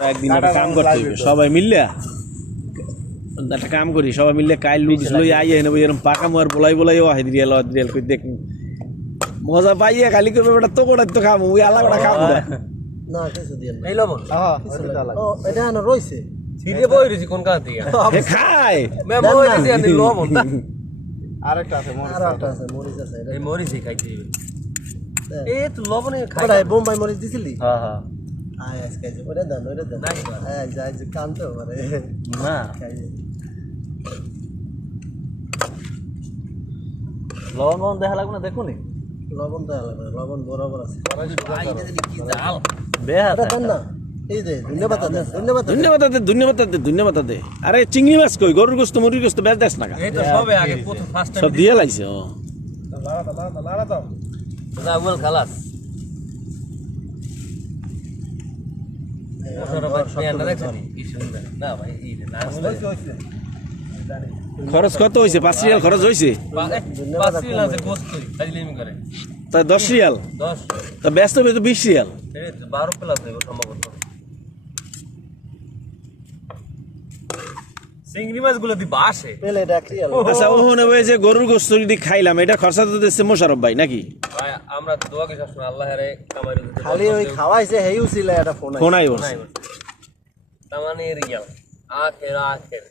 একদিন একটা কাম করতে হইবে সবাই মিললে একটা কাম করি সবাই মিললে কাইল লুডিস লই আইয়ে নেব এরকম পাকা মোর বলাই বলাইও আহে রিয়েল কই দেখ মজা পাইয়া খালি করবে বেটা তো কোটা তো খামু ওই আলাদা করে খামু না কিছু দিন এই লবণ হ্যাঁ ও এটা না রইছে সিধে বই রইছি কোন কাজ থেকে এ খাই মে বই রইছি আমি লবণ না আরেকটা আছে মরিচ আছে এই মরিচই খাইতে দিবে এই তো লবণে খাই ওটা বোম্বাই মরিচ দিছিলি হ্যাঁ হ্যাঁ আয় আজকে ওটা দেন নাই আয় যাই যে কানতে পারে না লবণ দেখা লাগবে না দেখুনি লবণ দেওয়া লাগবে লবণ বরাবর আছে কি জাল বেহা দেন না এই যে ধন্যবাদ ধন্যবাদ দে আরে চিংড়ি মাছ কই গরুর গোশত মুরগির গোশত বেশ দেস না এই তো সবে আগে প্রথম ফার্স্ট টাইম সব দিয়ে লাইছে ও লাড়া দাও আউল খালাস ওসরা ভাই পেয়ারটা দেখছেন কি সুন্দর না ভাই এই না খরচ কত হইছে 5 রিয়াল খরচ হইছে 5 রিয়াল আছে গোশত করি ফাজলিমি করে তা 10 রিয়াল 10 তা ব্যস্ত হবে তো 20 রিয়াল এই 12 প্লাস দেব সম্ভবত চিংড়ি মাছগুলো দি বাসে পেলে ডাকরি আচ্ছা ওখানে ওই যে গরুর গোশত যদি খাইলাম এটা খরচা তো দিচ্ছে মোশারফ ভাই নাকি ভাই আমরা দোয়া করি সবসময় আল্লাহর কামাই রুজি খালি ওই খাওয়াইছে হেইউ ছিল এটা ফোন ফোন আইবো তামানে রিয়াল আখের